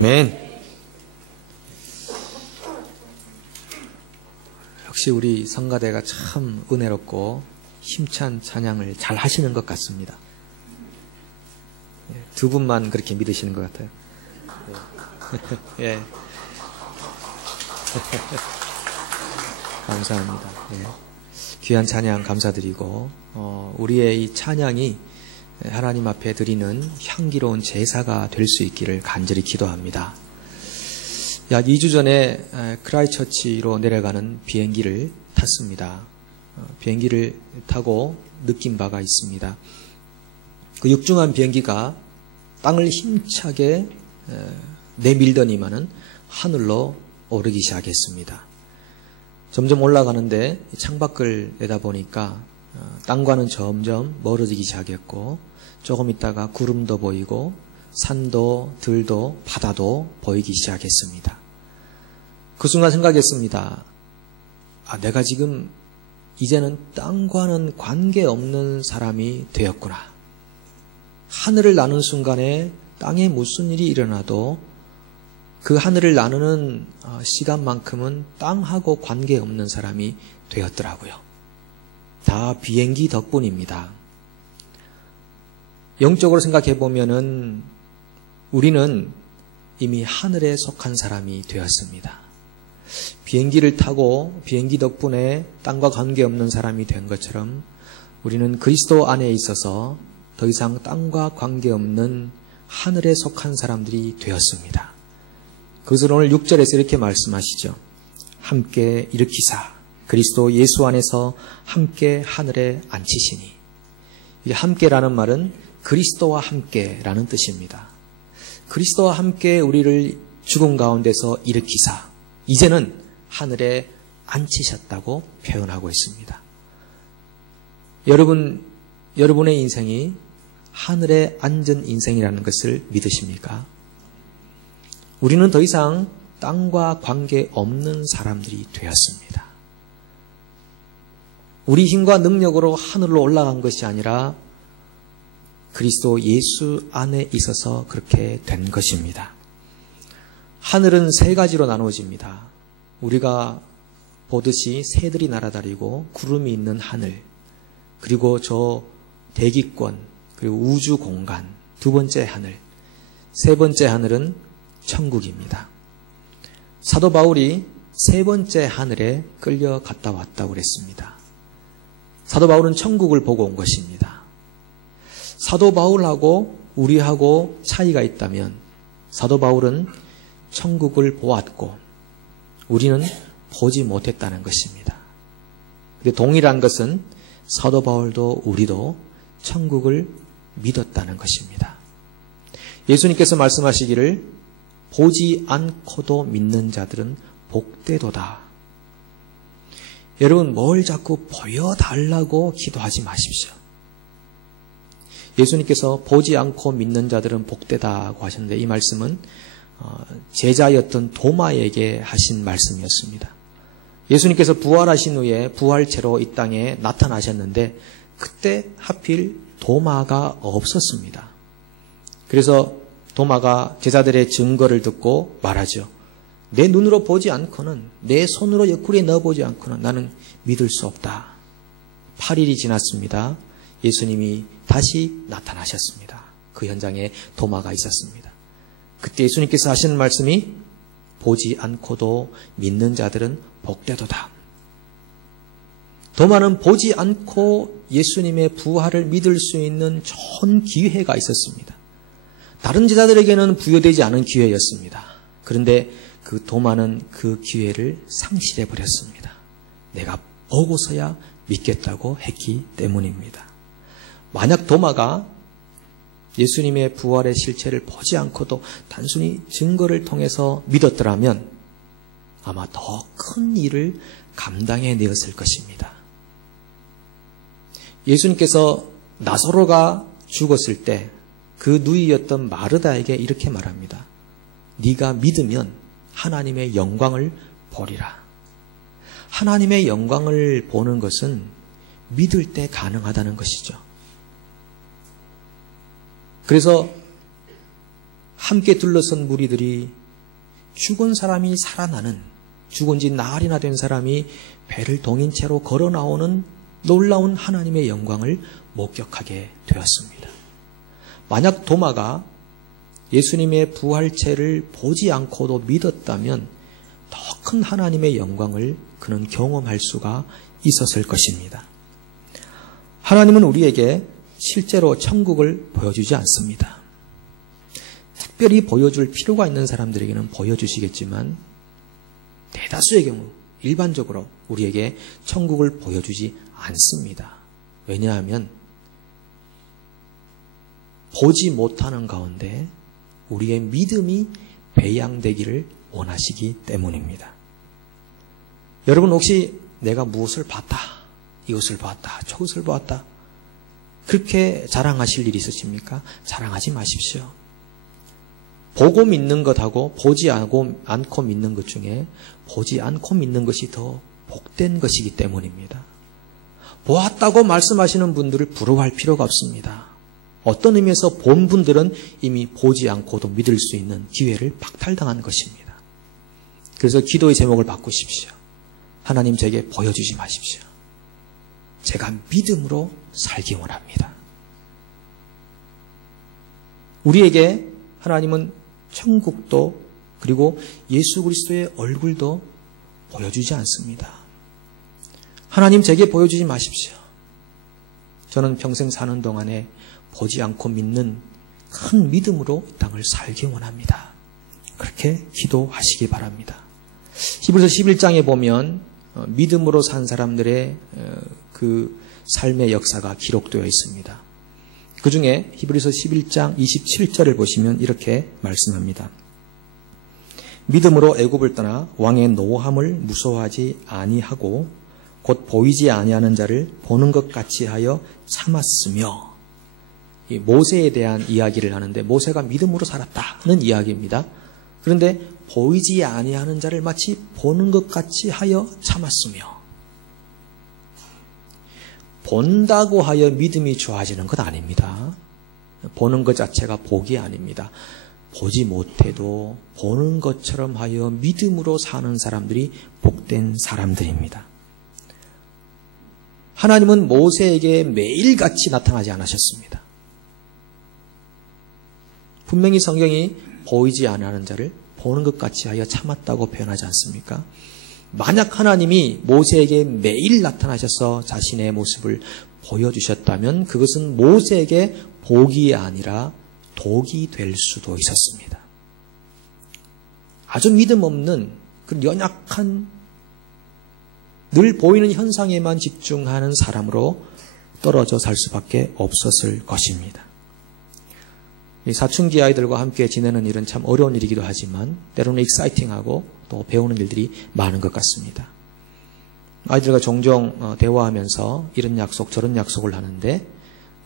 아멘. 역시 우리 성가대가 참 은혜롭고 힘찬 찬양을 잘 하시는 것 같습니다. 두 분만 그렇게 믿으시는 것 같아요. 예. 감사합니다. 예. 귀한 찬양 감사드리고 우리의 이 찬양이 하나님 앞에 드리는 향기로운 제사가 될 수 있기를 간절히 기도합니다. 약 2주 전에 크라이처치로 내려가는 비행기를 탔습니다. 비행기를 타고 느낀 바가 있습니다. 그 육중한 비행기가 땅을 힘차게 내밀더니만은 하늘로 오르기 시작했습니다. 점점 올라가는데 창밖을 내다보니까 땅과는 점점 멀어지기 시작했고 조금 있다가 구름도 보이고 산도 들도 바다도 보이기 시작했습니다. 그 순간 생각했습니다. 내가 지금 이제는 땅과는 관계없는 사람이 되었구나. 하늘을 나는 순간에 땅에 무슨 일이 일어나도 그 하늘을 나누는 시간만큼은 땅하고 관계없는 사람이 되었더라고요. 다 비행기 덕분입니다. 영적으로 생각해 보면은 우리는 이미 하늘에 속한 사람이 되었습니다. 비행기를 타고 비행기 덕분에 땅과 관계없는 사람이 된 것처럼 우리는 그리스도 안에 있어서 더 이상 땅과 관계없는 하늘에 속한 사람들이 되었습니다. 그것을 오늘 6절에서 이렇게 말씀하시죠. 함께 일으키사 그리스도 예수 안에서 함께 하늘에 앉히시니. 이 함께라는 말은 그리스도와 함께라는 뜻입니다. 그리스도와 함께 우리를 죽음 가운데서 일으키사 이제는 하늘에 앉히셨다고 표현하고 있습니다. 여러분의 인생이 하늘에 앉은 인생이라는 것을 믿으십니까? 우리는 더 이상 땅과 관계없는 사람들이 되었습니다. 우리 힘과 능력으로 하늘로 올라간 것이 아니라 그리스도 예수 안에 있어서 그렇게 된 것입니다. 하늘은 세 가지로 나누어집니다. 우리가 보듯이 새들이 날아다니고 구름이 있는 하늘, 그리고 저 대기권, 그리고 우주 공간, 두 번째 하늘, 세 번째 하늘은 천국입니다. 사도 바울이 세 번째 하늘에 끌려갔다 왔다고 그랬습니다. 사도 바울은 천국을 보고 온 것입니다. 사도 바울하고 우리하고 차이가 있다면 사도 바울은 천국을 보았고 우리는 보지 못했다는 것입니다. 근데 동일한 것은 사도 바울도 우리도 천국을 믿었다는 것입니다. 예수님께서 말씀하시기를 보지 않고도 믿는 자들은 복되도다. 여러분, 뭘 자꾸 보여달라고 기도하지 마십시오. 예수님께서 보지 않고 믿는 자들은 복되다고 하셨는데 이 말씀은 제자였던 도마에게 하신 말씀이었습니다. 예수님께서 부활하신 후에 부활체로 이 땅에 나타나셨는데 그때 하필 도마가 없었습니다. 그래서 도마가 제자들의 증거를 듣고 말하죠. 내 눈으로 보지 않고는 내 손으로 옆구리에 넣어보지 않고는 나는 믿을 수 없다. 8일이 지났습니다. 예수님이 다시 나타나셨습니다. 그 현장에 도마가 있었습니다. 그때 예수님께서 하시는 말씀이 보지 않고도 믿는 자들은 복되도다. 도마는 보지 않고 예수님의 부활을 믿을 수 있는 좋은 기회가 있었습니다. 다른 제자들에게는 부여되지 않은 기회였습니다. 그런데 그 도마는 그 기회를 상실해 버렸습니다. 내가 보고서야 믿겠다고 했기 때문입니다. 만약 도마가 예수님의 부활의 실체를 보지 않고도 단순히 증거를 통해서 믿었더라면 아마 더 큰 일을 감당해내었을 것입니다. 예수님께서 나사로가 죽었을 때 그 누이였던 마르다에게 이렇게 말합니다. 네가 믿으면 하나님의 영광을 보리라. 하나님의 영광을 보는 것은 믿을 때 가능하다는 것이죠. 그래서 함께 둘러선 무리들이 죽은 사람이 살아나는, 죽은 지 나흘이나 된 사람이 배를 동인 채로 걸어 나오는 놀라운 하나님의 영광을 목격하게 되었습니다. 만약 도마가 예수님의 부활체를 보지 않고도 믿었다면 더 큰 하나님의 영광을 그는 경험할 수가 있었을 것입니다. 하나님은 우리에게 실제로 천국을 보여주지 않습니다. 특별히 보여줄 필요가 있는 사람들에게는 보여주시겠지만 대다수의 경우 일반적으로 우리에게 천국을 보여주지 않습니다. 왜냐하면 보지 못하는 가운데 우리의 믿음이 배양되기를 원하시기 때문입니다. 여러분 혹시 내가 무엇을 봤다, 이것을 봤다, 저것을 보았다 그렇게 자랑하실 일이 있으십니까? 자랑하지 마십시오. 보고 믿는 것하고 보지 않고 믿는 것 중에 보지 않고 믿는 것이 더 복된 것이기 때문입니다. 보았다고 말씀하시는 분들을 부러워할 필요가 없습니다. 어떤 의미에서 본 분들은 이미 보지 않고도 믿을 수 있는 기회를 박탈당한 것입니다. 그래서 기도의 제목을 바꾸십시오. 하나님 제게 보여주지 마십시오. 제가 믿음으로 살기 원합니다. 우리에게 하나님은 천국도 그리고 예수 그리스도의 얼굴도 보여주지 않습니다. 하나님 제게 보여주지 마십시오. 저는 평생 사는 동안에 보지 않고 믿는 큰 믿음으로 이 땅을 살기 원합니다. 그렇게 기도하시기 바랍니다. 히브리서 11장에 보면 믿음으로 산 사람들의 그 삶의 역사가 기록되어 있습니다. 그 중에 히브리서 11장 27절을 보시면 이렇게 말씀합니다. 믿음으로 애굽을 떠나 왕의 노함을 무서워하지 아니하고 곧 보이지 아니하는 자를 보는 것 같이 하여 참았으며, 이 모세에 대한 이야기를 하는데 모세가 믿음으로 살았다는 이야기입니다. 그런데 보이지 아니하는 자를 마치 보는 것 같이 하여 참았으며, 본다고 하여 믿음이 좋아지는 것 아닙니다. 보는 것 자체가 복이 아닙니다. 보지 못해도 보는 것처럼 하여 믿음으로 사는 사람들이 복된 사람들입니다. 하나님은 모세에게 매일같이 나타나지 않으셨습니다. 분명히 성경이 보이지 않는 자를 보는 것 같이 하여 참았다고 표현하지 않습니까? 만약 하나님이 모세에게 매일 나타나셔서 자신의 모습을 보여주셨다면 그것은 모세에게 복이 아니라 독이 될 수도 있었습니다. 아주 믿음 없는 그런 연약한 늘 보이는 현상에만 집중하는 사람으로 떨어져 살 수밖에 없었을 것입니다. 사춘기 아이들과 함께 지내는 일은 참 어려운 일이기도 하지만 때로는 익사이팅하고 또 배우는 일들이 많은 것 같습니다. 아이들과 종종 대화하면서 이런 약속 저런 약속을 하는데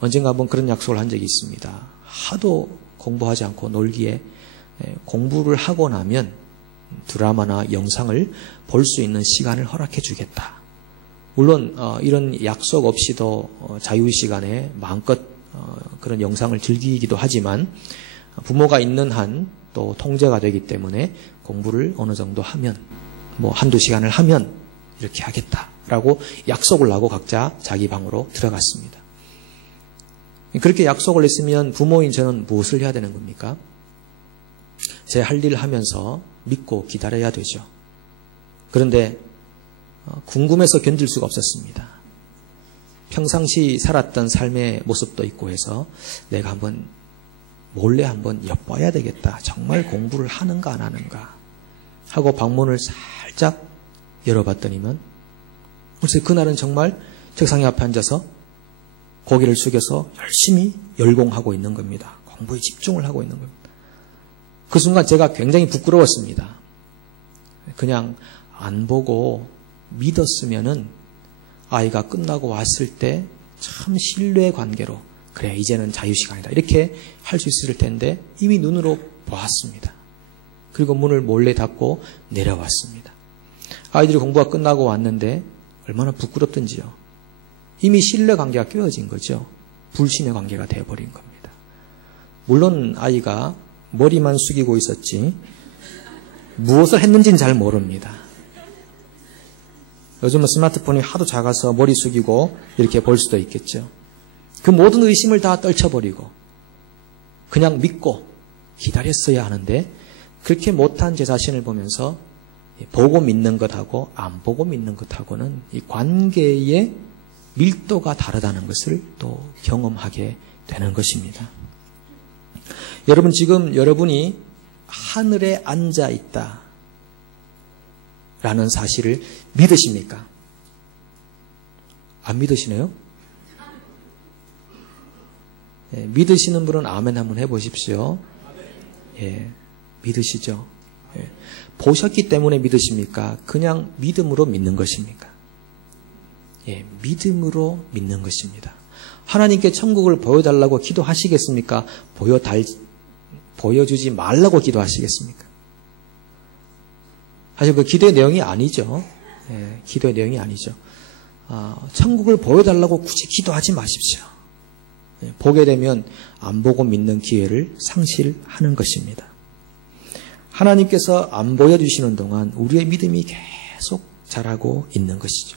언젠가 한번 그런 약속을 한 적이 있습니다. 하도 공부하지 않고 놀기에 공부를 하고 나면 드라마나 영상을 볼 수 있는 시간을 허락해 주겠다. 물론 이런 약속 없이도 자유시간에 마음껏 그런 영상을 즐기기도 하지만 부모가 있는 한 또 통제가 되기 때문에 공부를 어느 정도 하면 한두 시간을 하면 이렇게 하겠다라고 약속을 하고 각자 자기 방으로 들어갔습니다. 그렇게 약속을 했으면 부모인 저는 무엇을 해야 되는 겁니까? 제 할 일을 하면서 믿고 기다려야 되죠. 그런데 궁금해서 견딜 수가 없었습니다. 평상시 살았던 삶의 모습도 있고 해서 내가 몰래 한번 엿봐야 되겠다. 정말 공부를 하는가 안 하는가 하고 방문을 살짝 열어봤더니만 글쎄 그날은 정말 책상에 앞에 앉아서 고개를 숙여서 열심히 열공하고 있는 겁니다. 공부에 집중을 하고 있는 겁니다. 그 순간 제가 굉장히 부끄러웠습니다. 그냥 안 보고 믿었으면은 아이가 끝나고 왔을 때 참 신뢰의 관계로 그래 이제는 자유시간이다 이렇게 할 수 있을 텐데 이미 눈으로 보았습니다. 그리고 문을 몰래 닫고 내려왔습니다. 아이들이 공부가 끝나고 왔는데 얼마나 부끄럽던지요. 이미 신뢰 관계가 깨어진 거죠. 불신의 관계가 되어버린 겁니다. 물론 아이가 머리만 숙이고 있었지 무엇을 했는지는 잘 모릅니다. 요즘은 스마트폰이 하도 작아서 머리 숙이고 이렇게 볼 수도 있겠죠. 그 모든 의심을 다 떨쳐버리고 그냥 믿고 기다렸어야 하는데 그렇게 못한 제 자신을 보면서 보고 믿는 것하고 안 보고 믿는 것하고는 이 관계의 밀도가 다르다는 것을 또 경험하게 되는 것입니다. 여러분, 지금 여러분이 하늘에 앉아 있다 라는 사실을 믿으십니까? 안 믿으시네요? 예, 믿으시는 분은 아멘 한번 해보십시오. 예, 믿으시죠? 예, 보셨기 때문에 믿으십니까? 그냥 믿음으로 믿는 것입니까? 예, 믿음으로 믿는 것입니다. 하나님께 천국을 보여달라고 기도하시겠습니까? 보여주지 말라고 기도하시겠습니까? 사실 그 기도의 내용이 아니죠. 예, 기도의 내용이 아니죠. 천국을 보여달라고 굳이 기도하지 마십시오. 예, 보게 되면 안 보고 믿는 기회를 상실하는 것입니다. 하나님께서 안 보여주시는 동안 우리의 믿음이 계속 자라고 있는 것이죠.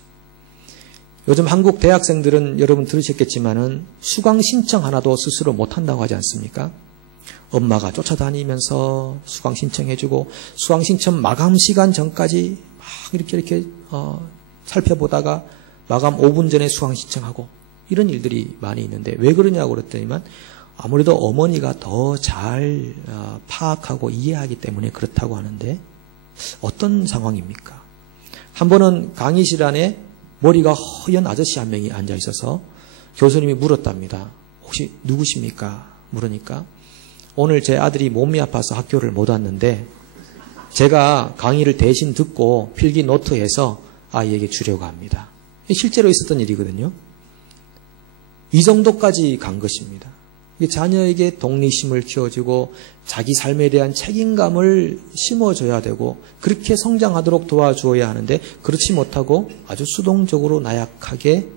요즘 한국 대학생들은 여러분 들으셨겠지만은 수강 신청 하나도 스스로 못한다고 하지 않습니까? 엄마가 쫓아다니면서 수강 신청해주고 수강 신청 마감 시간 전까지 막 이렇게 살펴보다가 마감 5분 전에 수강 신청하고 이런 일들이 많이 있는데 왜 그러냐고 그랬더니만 아무래도 어머니가 더 잘 파악하고 이해하기 때문에 그렇다고 하는데 어떤 상황입니까? 한 번은 강의실 안에 머리가 허연 아저씨 한 명이 앉아 있어서 교수님이 물었답니다. 혹시 누구십니까? 물으니까 오늘 제 아들이 몸이 아파서 학교를 못 왔는데 제가 강의를 대신 듣고 필기 노트해서 아이에게 주려고 합니다. 실제로 있었던 일이거든요. 이 정도까지 간 것입니다. 자녀에게 독립심을 키워주고 자기 삶에 대한 책임감을 심어줘야 되고 그렇게 성장하도록 도와주어야 하는데 그렇지 못하고 아주 수동적으로 나약하게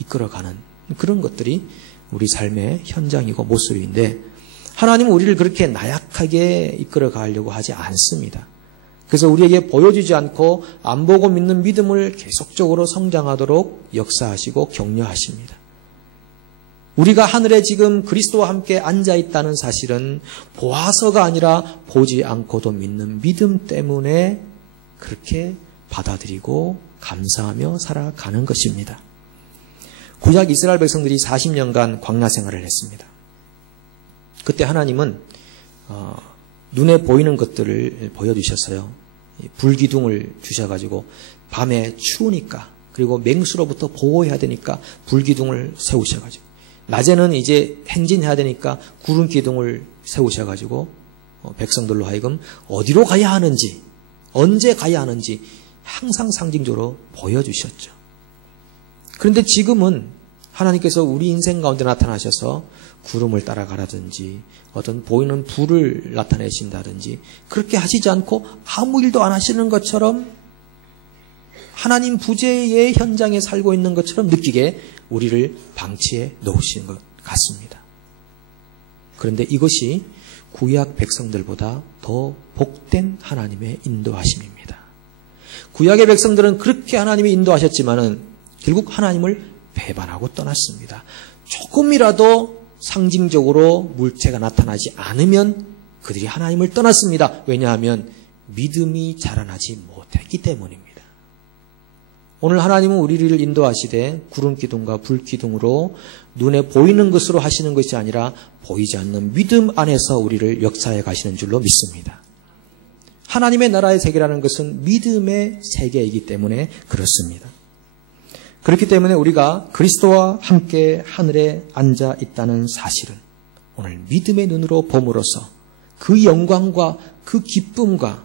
이끌어가는 그런 것들이 우리 삶의 현장이고 모습인데 하나님은 우리를 그렇게 나약하게 이끌어가려고 하지 않습니다. 그래서 우리에게 보여주지 않고 안 보고 믿는 믿음을 계속적으로 성장하도록 역사하시고 격려하십니다. 우리가 하늘에 지금 그리스도와 함께 앉아 있다는 사실은 보아서가 아니라 보지 않고도 믿는 믿음 때문에 그렇게 받아들이고 감사하며 살아가는 것입니다. 구약 이스라엘 백성들이 40년간 광야 생활을 했습니다. 그때 하나님은 눈에 보이는 것들을 보여주셨어요. 불기둥을 주셔가지고 밤에 추우니까 그리고 맹수로부터 보호해야 되니까 불기둥을 세우셔가지고 낮에는 이제 행진해야 되니까 구름 기둥을 세우셔가지고 백성들로 하여금 어디로 가야 하는지 언제 가야 하는지 항상 상징적으로 보여주셨죠. 그런데 지금은 하나님께서 우리 인생 가운데 나타나셔서 구름을 따라가라든지 어떤 보이는 불을 나타내신다든지 그렇게 하시지 않고 아무 일도 안 하시는 것처럼 하나님 부재의 현장에 살고 있는 것처럼 느끼게 우리를 방치해 놓으신 것 같습니다. 그런데 이것이 구약 백성들보다 더 복된 하나님의 인도하심입니다. 구약의 백성들은 그렇게 하나님이 인도하셨지만은 결국 하나님을 배반하고 떠났습니다. 조금이라도 상징적으로 물체가 나타나지 않으면 그들이 하나님을 떠났습니다. 왜냐하면 믿음이 자라나지 못했기 때문입니다. 오늘 하나님은 우리를 인도하시되 구름기둥과 불기둥으로 눈에 보이는 것으로 하시는 것이 아니라 보이지 않는 믿음 안에서 우리를 역사해 가시는 줄로 믿습니다. 하나님의 나라의 세계라는 것은 믿음의 세계이기 때문에 그렇습니다. 그렇기 때문에 우리가 그리스도와 함께 하늘에 앉아 있다는 사실은 오늘 믿음의 눈으로 봄으로써 그 영광과 그 기쁨과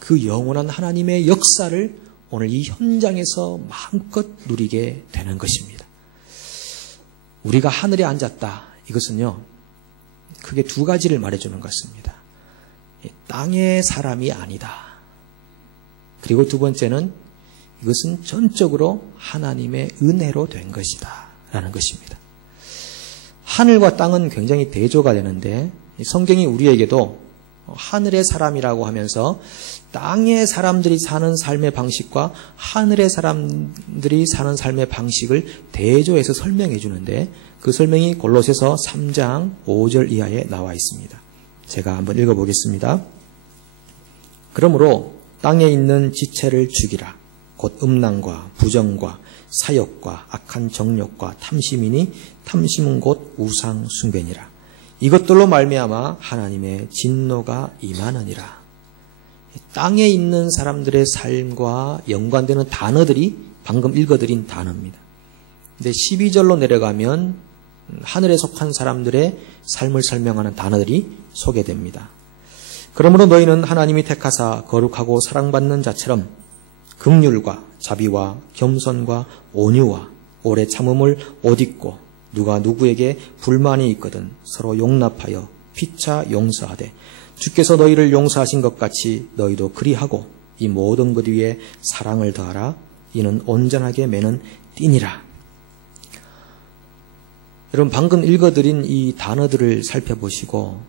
그 영원한 하나님의 역사를 오늘 이 현장에서 마음껏 누리게 되는 것입니다. 우리가 하늘에 앉았다. 이것은요, 크게 두 가지를 말해주는 것 같습니다. 땅의 사람이 아니다. 그리고 두 번째는 이것은 전적으로 하나님의 은혜로 된 것이다. 라는 것입니다. 하늘과 땅은 굉장히 대조가 되는데 성경이 우리에게도 하늘의 사람이라고 하면서 땅의 사람들이 사는 삶의 방식과 하늘의 사람들이 사는 삶의 방식을 대조해서 설명해 주는데 그 설명이 골로새서 3장 5절 이하에 나와 있습니다. 제가 한번 읽어보겠습니다. 그러므로 땅에 있는 지체를 죽이라. 곧 음란과 부정과 사욕과 악한 정욕과 탐심이니 탐심은 곧 우상 숭배니라. 이것들로 말미암아 하나님의 진노가 임하느니라. 땅에 있는 사람들의 삶과 연관되는 단어들이 방금 읽어드린 단어입니다. 근데 12절로 내려가면 하늘에 속한 사람들의 삶을 설명하는 단어들이 소개됩니다. 그러므로 너희는 하나님이 택하사 거룩하고 사랑받는 자처럼 긍휼과 자비와 겸손과 온유와 오래 참음을 옷 입고 누가 누구에게 불만이 있거든 서로 용납하여 피차 용서하되 주께서 너희를 용서하신 것 같이 너희도 그리하고 이 모든 것 위에 사랑을 더하라. 이는 온전하게 매는 띠니라. 여러분 방금 읽어드린 이 단어들을 살펴보시고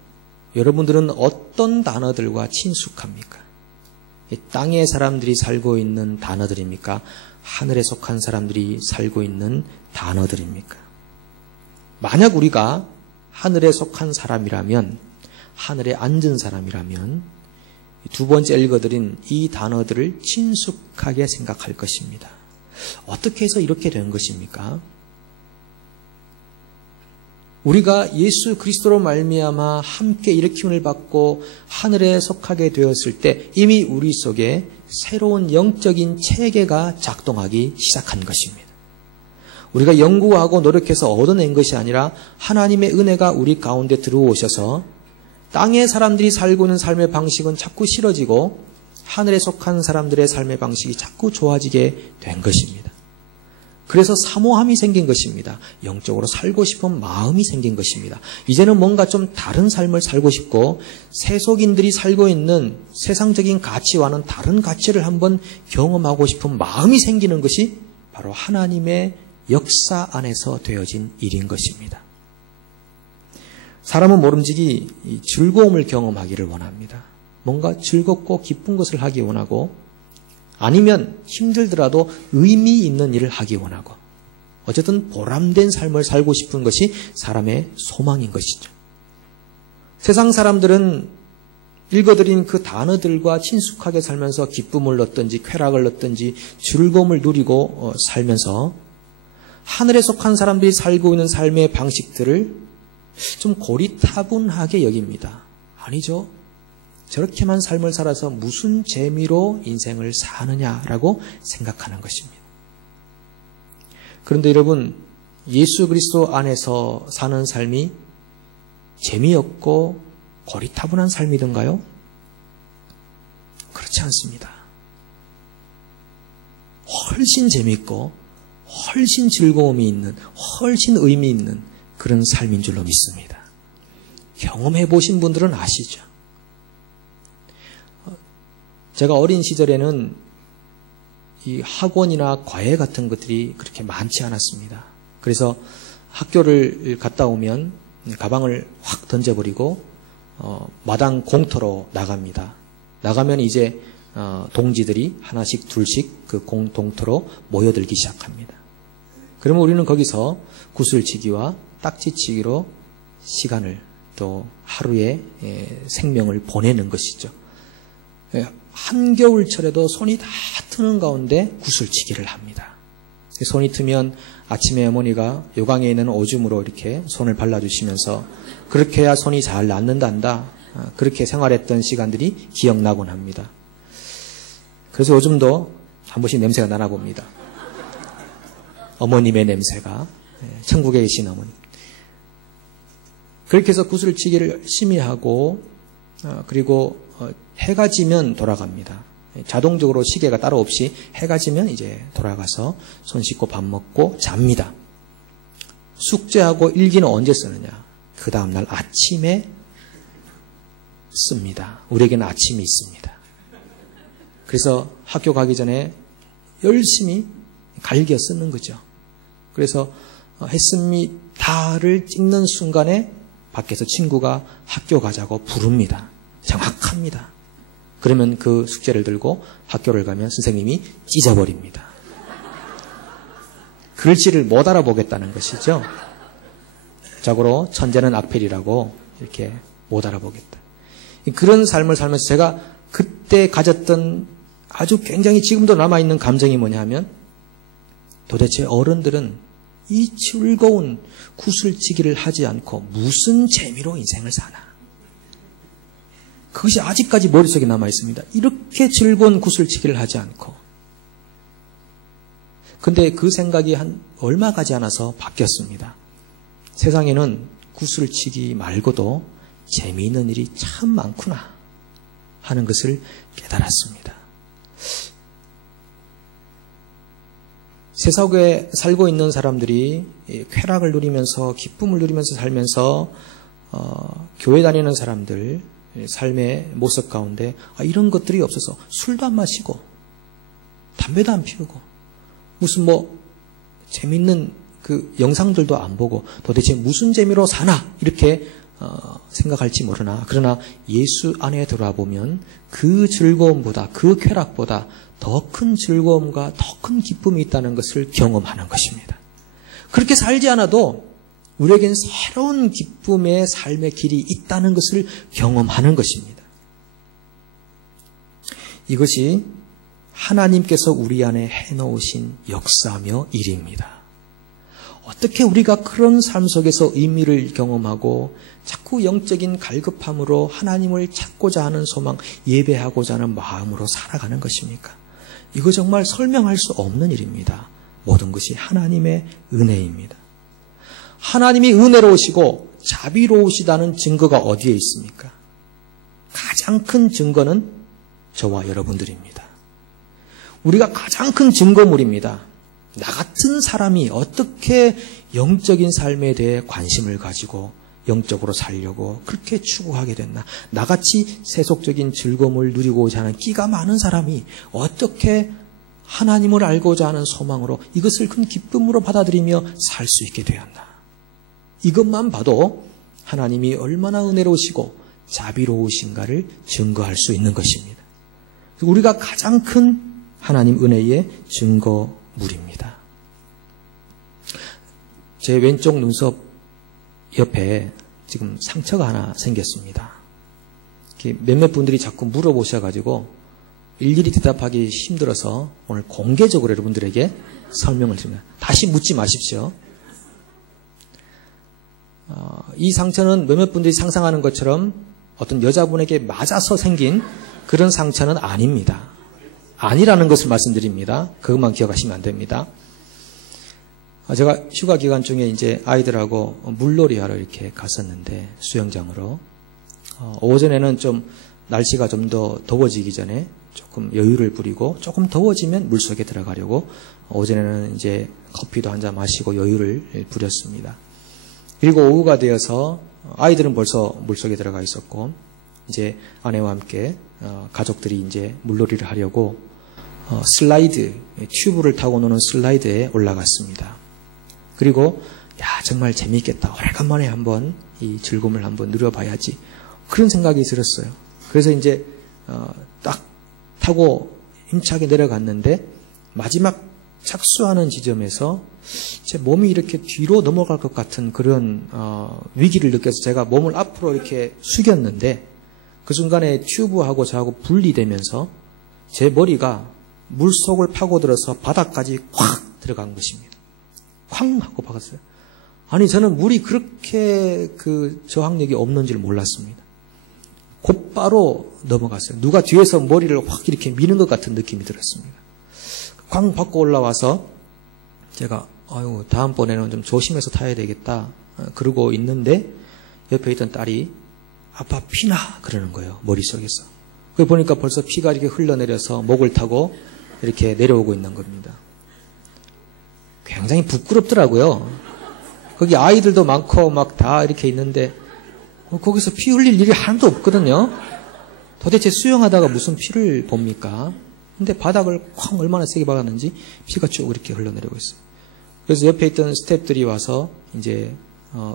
여러분들은 어떤 단어들과 친숙합니까? 땅의 사람들이 살고 있는 단어들입니까? 하늘에 속한 사람들이 살고 있는 단어들입니까? 만약 우리가 하늘에 속한 사람이라면, 하늘에 앉은 사람이라면 두 번째 읽어드린 이 단어들을 친숙하게 생각할 것입니다. 어떻게 해서 이렇게 된 것입니까? 우리가 예수 그리스도로 말미암아 함께 일으킴을 받고 하늘에 속하게 되었을 때 이미 우리 속에 새로운 영적인 체계가 작동하기 시작한 것입니다. 우리가 연구하고 노력해서 얻어낸 것이 아니라 하나님의 은혜가 우리 가운데 들어오셔서 땅의 사람들이 살고 있는 삶의 방식은 자꾸 싫어지고 하늘에 속한 사람들의 삶의 방식이 자꾸 좋아지게 된 것입니다. 그래서 사모함이 생긴 것입니다. 영적으로 살고 싶은 마음이 생긴 것입니다. 이제는 뭔가 좀 다른 삶을 살고 싶고 세속인들이 살고 있는 세상적인 가치와는 다른 가치를 한번 경험하고 싶은 마음이 생기는 것이 바로 하나님의 역사 안에서 되어진 일인 것입니다. 사람은 모름지기 즐거움을 경험하기를 원합니다. 뭔가 즐겁고 기쁜 것을 하기 원하고 아니면 힘들더라도 의미 있는 일을 하기 원하고 어쨌든 보람된 삶을 살고 싶은 것이 사람의 소망인 것이죠. 세상 사람들은 읽어드린 그 단어들과 친숙하게 살면서 기쁨을 얻든지 쾌락을 얻든지 즐거움을 누리고 살면서 하늘에 속한 사람들이 살고 있는 삶의 방식들을 좀 고리타분하게 여깁니다. 아니죠. 저렇게만 삶을 살아서 무슨 재미로 인생을 사느냐라고 생각하는 것입니다. 그런데 여러분, 예수 그리스도 안에서 사는 삶이 재미없고 고리타분한 삶이던가요? 그렇지 않습니다. 훨씬 재미있고 훨씬 즐거움이 있는, 훨씬 의미 있는 그런 삶인 줄로 믿습니다. 경험해 보신 분들은 아시죠? 제가 어린 시절에는 이 학원이나 과외 같은 것들이 그렇게 많지 않았습니다. 그래서 학교를 갔다 오면 가방을 확 던져버리고 마당 공터로 나갑니다. 나가면 이제 동지들이 하나씩 둘씩 그 공동터로 모여들기 시작합니다. 그러면 우리는 거기서 구슬치기와 딱지치기로 시간을 또 하루의 생명을 보내는 것이죠. 한겨울철에도 손이 다 트는 가운데 구슬치기를 합니다. 손이 트면 아침에 어머니가 요강에 있는 오줌으로 이렇게 손을 발라주시면서 그렇게 해야 손이 잘 낫는단다. 그렇게 생활했던 시간들이 기억나곤 합니다. 그래서 요즘도 한 번씩 냄새가 나나 봅니다. 어머님의 냄새가. 천국에 계신 어머님. 그렇게 해서 구슬치기를 열심히 하고 그리고 해가 지면 돌아갑니다. 자동적으로 시계가 따로 없이 해가 지면 이제 돌아가서 손 씻고 밥 먹고 잡니다. 숙제하고 일기는 언제 쓰느냐? 그 다음날 아침에 씁니다. 우리에게는 아침이 있습니다. 그래서 학교 가기 전에 열심히 갈겨 쓰는 거죠. 그래서 했습니다를 찍는 순간에 밖에서 친구가 학교 가자고 부릅니다. 정확합니다. 그러면 그 숙제를 들고 학교를 가면 선생님이 찢어버립니다. 글씨를 못 알아보겠다는 것이죠. 자고로 천재는 악필이라고 이렇게 못 알아보겠다. 그런 삶을 살면서 제가 그때 가졌던 아주 굉장히 지금도 남아있는 감정이 뭐냐 하면 도대체 어른들은 이 즐거운 구슬치기를 하지 않고 무슨 재미로 인생을 사나. 그것이 아직까지 머릿속에 남아있습니다. 이렇게 즐거운 구슬치기를 하지 않고. 근데 그 생각이 한 얼마 가지 않아서 바뀌었습니다. 세상에는 구슬치기 말고도 재미있는 일이 참 많구나 하는 것을 깨달았습니다. 세상에 살고 있는 사람들이 쾌락을 누리면서 기쁨을 누리면서 살면서 교회 다니는 사람들 삶의 모습 가운데 이런 것들이 없어서 술도 안 마시고 담배도 안 피우고 무슨 재밌는 그 영상들도 안 보고 도대체 무슨 재미로 사나 이렇게 생각할지 모르나 그러나 예수 안에 들어와 보면 그 즐거움보다 그 쾌락보다 더 큰 즐거움과 더 큰 기쁨이 있다는 것을 경험하는 것입니다. 그렇게 살지 않아도 우리에겐 새로운 기쁨의 삶의 길이 있다는 것을 경험하는 것입니다. 이것이 하나님께서 우리 안에 해놓으신 역사며 일입니다. 어떻게 우리가 그런 삶 속에서 의미를 경험하고 자꾸 영적인 갈급함으로 하나님을 찾고자 하는 소망, 예배하고자 하는 마음으로 살아가는 것입니까? 이거 정말 설명할 수 없는 일입니다. 모든 것이 하나님의 은혜입니다. 하나님이 은혜로우시고 자비로우시다는 증거가 어디에 있습니까? 가장 큰 증거는 저와 여러분들입니다. 우리가 가장 큰 증거물입니다. 나 같은 사람이 어떻게 영적인 삶에 대해 관심을 가지고 영적으로 살려고 그렇게 추구하게 됐나. 나같이 세속적인 즐거움을 누리고자 하는 끼가 많은 사람이 어떻게 하나님을 알고자 하는 소망으로 이것을 큰 기쁨으로 받아들이며 살 수 있게 되었나. 이것만 봐도 하나님이 얼마나 은혜로우시고 자비로우신가를 증거할 수 있는 것입니다. 우리가 가장 큰 하나님 은혜의 증거물입니다. 제 왼쪽 눈썹 옆에 지금 상처가 하나 생겼습니다. 몇몇 분들이 자꾸 물어보셔가지고 일일이 대답하기 힘들어서 오늘 공개적으로 여러분들에게 설명을 드립니다. 다시 묻지 마십시오. 이 상처는 몇몇 분들이 상상하는 것처럼 어떤 여자분에게 맞아서 생긴 그런 상처는 아닙니다. 아니라는 것을 말씀드립니다. 그것만 기억하시면 안 됩니다. 제가 휴가 기간 중에 이제 아이들하고 물놀이 하러 이렇게 갔었는데 수영장으로 오전에는 좀 날씨가 좀 더 더워지기 전에 조금 여유를 부리고 조금 더워지면 물속에 들어가려고 오전에는 이제 커피도 한잔 마시고 여유를 부렸습니다. 그리고 오후가 되어서 아이들은 벌써 물속에 들어가 있었고 이제 아내와 함께 가족들이 이제 물놀이를 하려고 슬라이드, 튜브를 타고 노는 슬라이드에 올라갔습니다. 그리고 정말 재미있겠다. 오래간만에 한번 이 즐거움을 한번 누려봐야지. 그런 생각이 들었어요. 그래서 이제 딱 타고 힘차게 내려갔는데 마지막 착수하는 지점에서 제 몸이 이렇게 뒤로 넘어갈 것 같은 그런 위기를 느껴서 제가 몸을 앞으로 이렇게 숙였는데 그 순간에 튜브하고 저하고 분리되면서 제 머리가 물속을 파고들어서 바닥까지 콱 들어간 것입니다. 쾅 하고 박았어요. 아니 저는 물이 그렇게 그 저항력이 없는 줄 몰랐습니다. 곧바로 넘어갔어요. 누가 뒤에서 머리를 확 이렇게 미는 것 같은 느낌이 들었습니다. 쾅 받고 올라와서 제가 다음번에는 좀 조심해서 타야 되겠다 그러고 있는데 옆에 있던 딸이 아빠 피나 그러는 거예요. 머릿속에서. 그걸 보니까 벌써 피가 이렇게 흘러내려서 목을 타고 이렇게 내려오고 있는 겁니다. 굉장히 부끄럽더라고요. 거기 아이들도 많고 막 다 이렇게 있는데 거기서 피 흘릴 일이 하나도 없거든요. 도대체 수영하다가 무슨 피를 봅니까? 근데 바닥을 쾅 얼마나 세게 박았는지 피가 쭉 이렇게 흘러내리고 있어요. 그래서 옆에 있던 스태프들이 와서 이제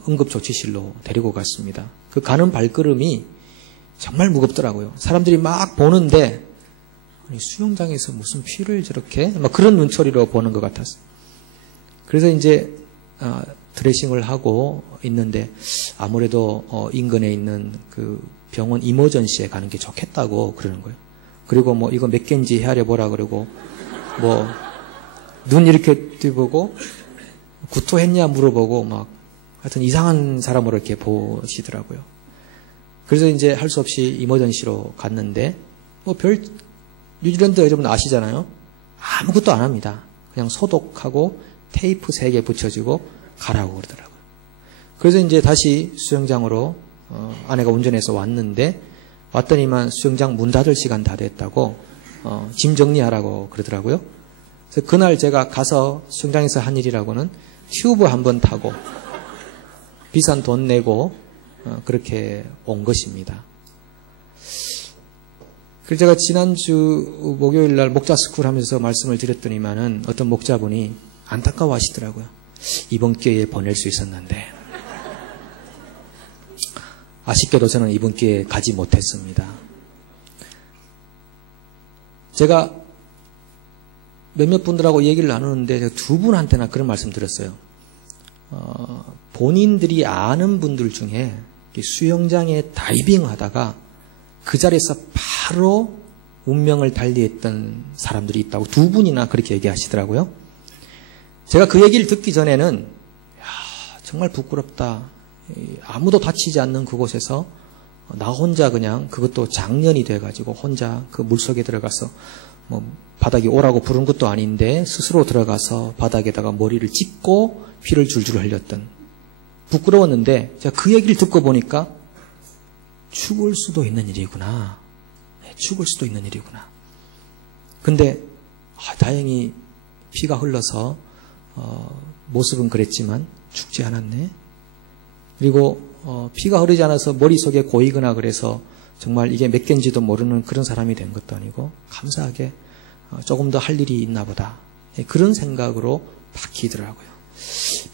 응급조치실로 데리고 갔습니다. 그 가는 발걸음이 정말 무겁더라고요. 사람들이 막 보는데 아니, 수영장에서 무슨 피를 저렇게 막 그런 눈초리로 보는 것 같았어요. 그래서 이제 드레싱을 하고 있는데 아무래도 인근에 있는 그 병원 이머전시에 가는 게 좋겠다고 그러는 거예요. 그리고 뭐 이거 몇 개인지 헤아려 보라 그러고 뭐 눈 이렇게 띄보고 구토했냐 물어보고 막 하여튼 이상한 사람으로 이렇게 보시더라고요. 그래서 이제 할 수 없이 이머전시로 갔는데 뭐 뉴질랜드 여러분 아시잖아요. 아무것도 안 합니다. 그냥 소독하고 테이프 3개 붙여주고 가라고 그러더라고요. 그래서 이제 다시 수영장으로 아내가 운전해서 왔더니만 수영장 문 닫을 시간 다 됐다고 짐 정리하라고 그러더라고요. 그래서 그날 제가 가서 수영장에서 한 일이라고는 튜브 한번 타고 비싼 돈 내고 그렇게 온 것입니다. 그래서 제가 지난주 목요일 날 목자 스쿨 하면서 말씀을 드렸더니만은 어떤 목자분이 안타까워 하시더라고요. 이번 기회에 보낼 수 있었는데. 아쉽게도 저는 이번 기회에 가지 못했습니다. 제가 몇몇 분들하고 얘기를 나누는데 제가 2분한테나 그런 말씀 드렸어요. 본인들이 아는 분들 중에 수영장에 다이빙 하다가 그 자리에서 바로 운명을 달리했던 사람들이 있다고 2분이나 그렇게 얘기하시더라고요. 제가 그 얘기를 듣기 전에는 정말 부끄럽다. 아무도 다치지 않는 그곳에서 나 혼자 그냥 그것도 작년이 돼가지고 혼자 그 물속에 들어가서 뭐 바닥에 오라고 부른 것도 아닌데 스스로 들어가서 바닥에다가 머리를 찢고 피를 줄줄 흘렸던 부끄러웠는데 제가 그 얘기를 듣고 보니까 죽을 수도 있는 일이구나. 죽을 수도 있는 일이구나. 근데 다행히 피가 흘러서 모습은 그랬지만 죽지 않았네. 그리고 피가 흐르지 않아서 머릿속에 고이거나 그래서 정말 이게 몇 개인지도 모르는 그런 사람이 된 것도 아니고 감사하게 조금 더 할 일이 있나 보다. 그런 생각으로 바뀌더라고요.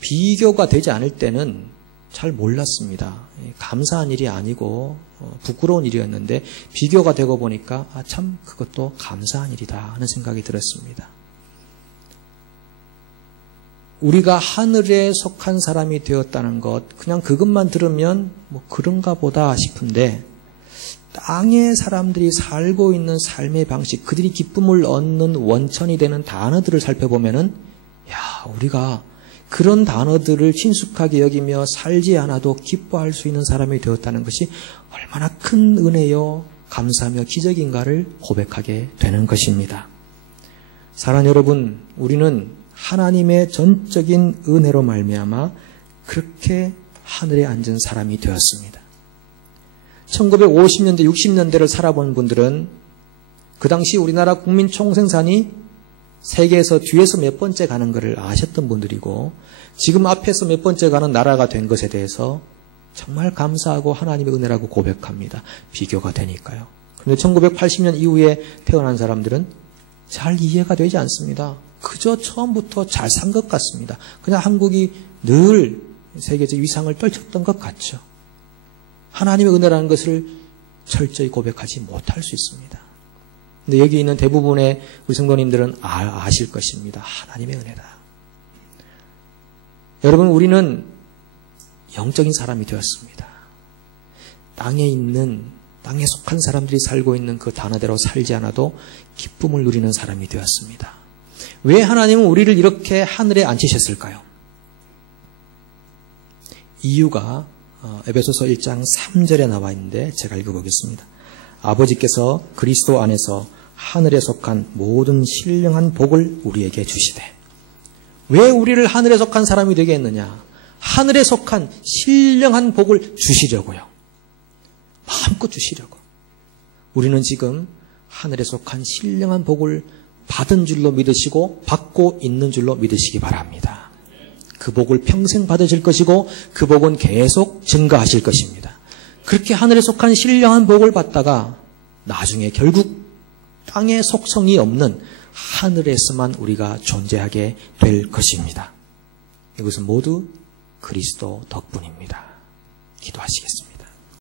비교가 되지 않을 때는 잘 몰랐습니다. 감사한 일이 아니고 부끄러운 일이었는데 비교가 되고 보니까 참 그것도 감사한 일이다 하는 생각이 들었습니다. 우리가 하늘에 속한 사람이 되었다는 것, 그냥 그것만 들으면 뭐 그런가 보다 싶은데 땅의 사람들이 살고 있는 삶의 방식, 그들이 기쁨을 얻는 원천이 되는 단어들을 살펴보면은 우리가 그런 단어들을 친숙하게 여기며 살지 않아도 기뻐할 수 있는 사람이 되었다는 것이 얼마나 큰 은혜요, 감사하며 기적인가를 고백하게 되는 것입니다. 사랑하는 여러분, 우리는 하나님의 전적인 은혜로 말미암아 그렇게 하늘에 앉은 사람이 되었습니다. 1950년대, 60년대를 살아본 분들은 그 당시 우리나라 국민 총생산이 세계에서 뒤에서 몇 번째 가는 것을 아셨던 분들이고 지금 앞에서 몇 번째 가는 나라가 된 것에 대해서 정말 감사하고 하나님의 은혜라고 고백합니다. 비교가 되니까요. 그런데 1980년 이후에 태어난 사람들은 잘 이해가 되지 않습니다. 그저 처음부터 잘 산 것 같습니다. 그냥 한국이 늘 세계적 위상을 떨쳤던 것 같죠. 하나님의 은혜라는 것을 철저히 고백하지 못할 수 있습니다. 근데 여기 있는 대부분의 우리 성도님들은 아실 것입니다. 하나님의 은혜다. 여러분, 우리는 영적인 사람이 되었습니다. 땅에 속한 사람들이 살고 있는 그 단어대로 살지 않아도 기쁨을 누리는 사람이 되었습니다. 왜 하나님은 우리를 이렇게 하늘에 앉히셨을까요? 이유가 에베소서 1장 3절에 나와 있는데 제가 읽어보겠습니다. 아버지께서 그리스도 안에서 하늘에 속한 모든 신령한 복을 우리에게 주시되. 왜 우리를 하늘에 속한 사람이 되게 했느냐? 하늘에 속한 신령한 복을 주시려고요. 마음껏 주시려고. 우리는 지금 하늘에 속한 신령한 복을 받은 줄로 믿으시고 받고 있는 줄로 믿으시기 바랍니다. 그 복을 평생 받으실 것이고 그 복은 계속 증가하실 것입니다. 그렇게 하늘에 속한 신령한 복을 받다가 나중에 결국 땅의 속성이 없는 하늘에서만 우리가 존재하게 될 것입니다. 이것은 모두 그리스도 덕분입니다. 기도하시겠습니다.